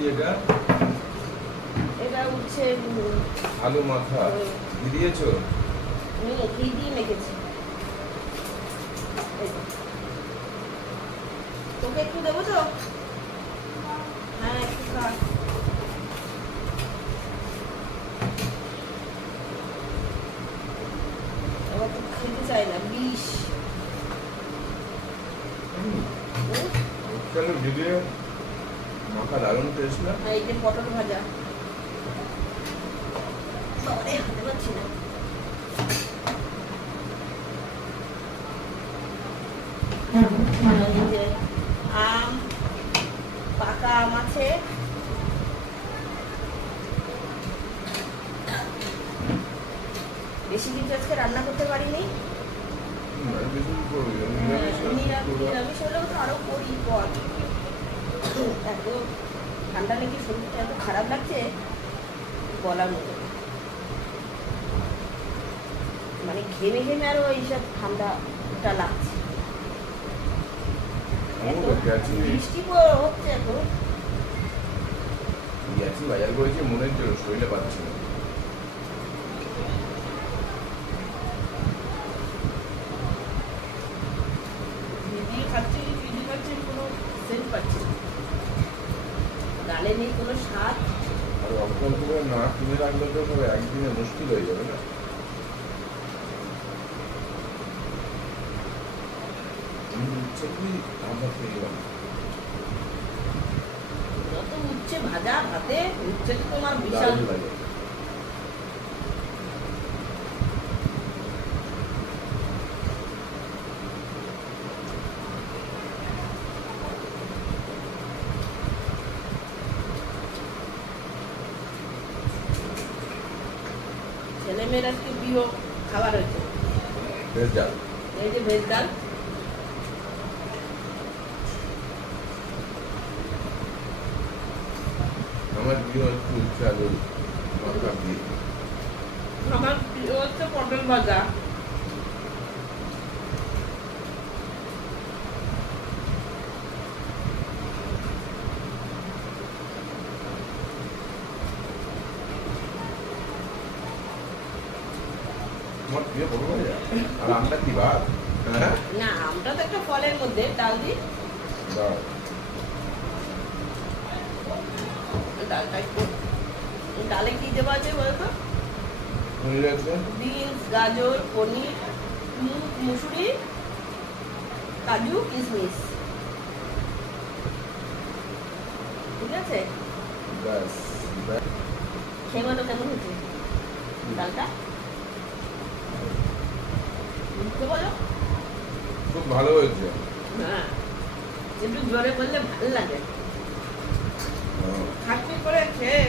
কি এটা? এটা উচ্ছে আলু মাখা কি দিয়েছ? ঘি দিয়ে মেখেছি? তো। তোকে একটু দেবো তো? হ্যাঁ একটু খা। খেতে চাই না বিষ? কেন মাখা দারুণ টেস্ট না? এই যে পটল ভাজা। বাবারে, হাতে পাচ্ছি না। আম পাকা আম আছে। বেশি কিছু আজকে রান্না করতে পারিনি? হ্যাঁ, নিরামিষ নিরামিষ হলেও তো আরও করি পর এত ঠান্ডা লেগে শরীরটা এত খারাপ লাগছে বলার মতো মানে ঘেমে ঘেমে আরও এইসব ঠান্ডাটা লাগছে। বৃষ্টি হচ্ছে এত বাজার করেছি মনে হচ্ছে শরীরে পাচ্ছে না দিদি খাচ্ছি দিদি খাচ্ছি কোনো সেন্ট পাচ্ছি না গালে নেই কোনো স্বাদ করে না কিনে রাখলে তো সব একদিনে মুশকিল হয়ে যাবে না? হুম, কি আমরা খেয়ে গেলাম? যত উচ্ছে ভাজা ভাতে উচ্ছে তোমার বিশাল লাগে। ছেলে আজকে প্রিয় খাবার হয়েছে। ভেজ ডাল। এই যে ভেজ ডাল। আমার প্রিয় একটু ইচ্ছা দিয়ে। আমার প্রিয় হচ্ছে পটল ভাজা। আমার প্রিয় বড় ভাজা আর আমরা কি ভাত হ্যাঁ? না আমটা তো একটা ফলের মধ্যে ডাল। ডালটা একটু ডালে কি দেওয়া আছে বলতো? বিনস গাজর পনির মুগ মুসুরি কাজু কিশমিশ। ঠিক আছে। খেয়ে বলো কেমন হয়েছে? ডালটা? বলো? খুব ভালো হয়েছে। হ্যাঁ। একটু জোরে বললে ভালো লাগে। হ্যাঁ। খাটনি করে খেয়ে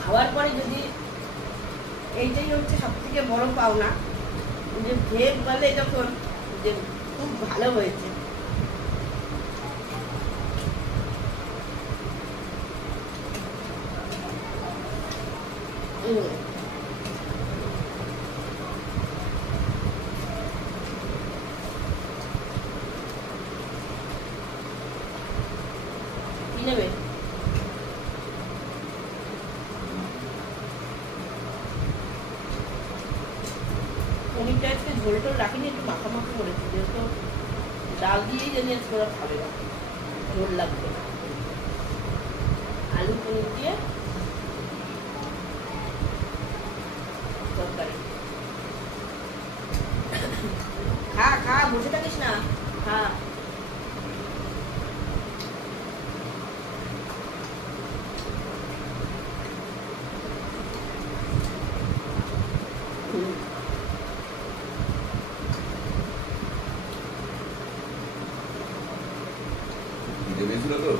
খাওয়ার পরে যদি এইটাই হচ্ছে সব থেকে বড় পাওনা যে ভেদ বলে যখন যে খুব ভালো হয়েছে। হুম। কি নেবে পনিরটা আজকে রাখিনি একটু মাখা মাখা করেছি, যেহেতু ডাল দিয়েই জানি ওরা খাবে ঝোল লাগবে আলু পনির দিয়ে তরকারি। খা খা, বসে থাকিস না? খা। তো?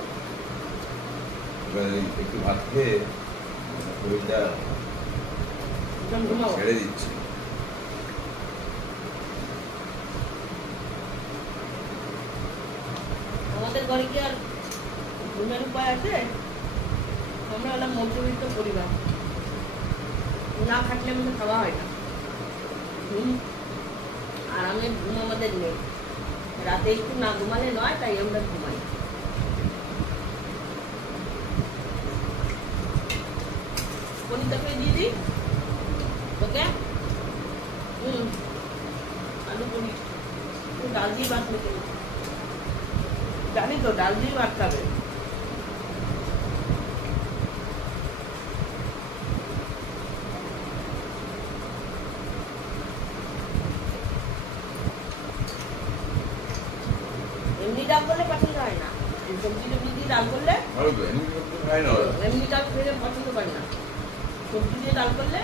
এবার একটু ভাত খেয়ে শরীরটা ছেড়ে দিচ্ছি। আমাদের ঘরে কি আর ঘুমের উপায় আছে? আমরা হলাম মধ্যবিত্ত পরিবার। না খাটলে আমাদের খাওয়া হয় না। ঘুম আরামের ঘুম আমাদের নেই। রাতে একটু না ঘুমালে নয় তাই আমরা ঘুমাই। বনিতাকে দিয়ে দিই। ওকে? হুম। আলু একটু ডাল দিয়ে জানি তো ডাল দিয়ে এমনি ডাল করলে পছন্দ হয় না। সবজি টবজি দিয়ে ডাল করলে এমনি ডাল খেলে পছন্দ করে না। সবজি দিয়ে ডাল করলে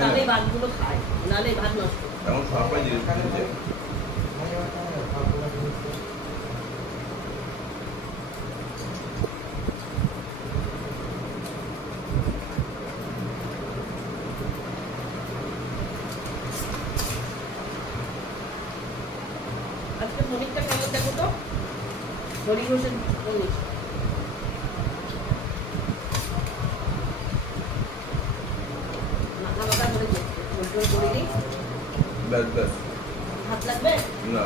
তাহলে ভাতগুলো খায় নাহলে ভাত নষ্ট আজকে পনিরটা কেমন দেখো তো? হরি ঘোষের পনির মাখা মাখা করে ঝোল দিই ব্যাস ব্যাস। ভাত লাগবে? না।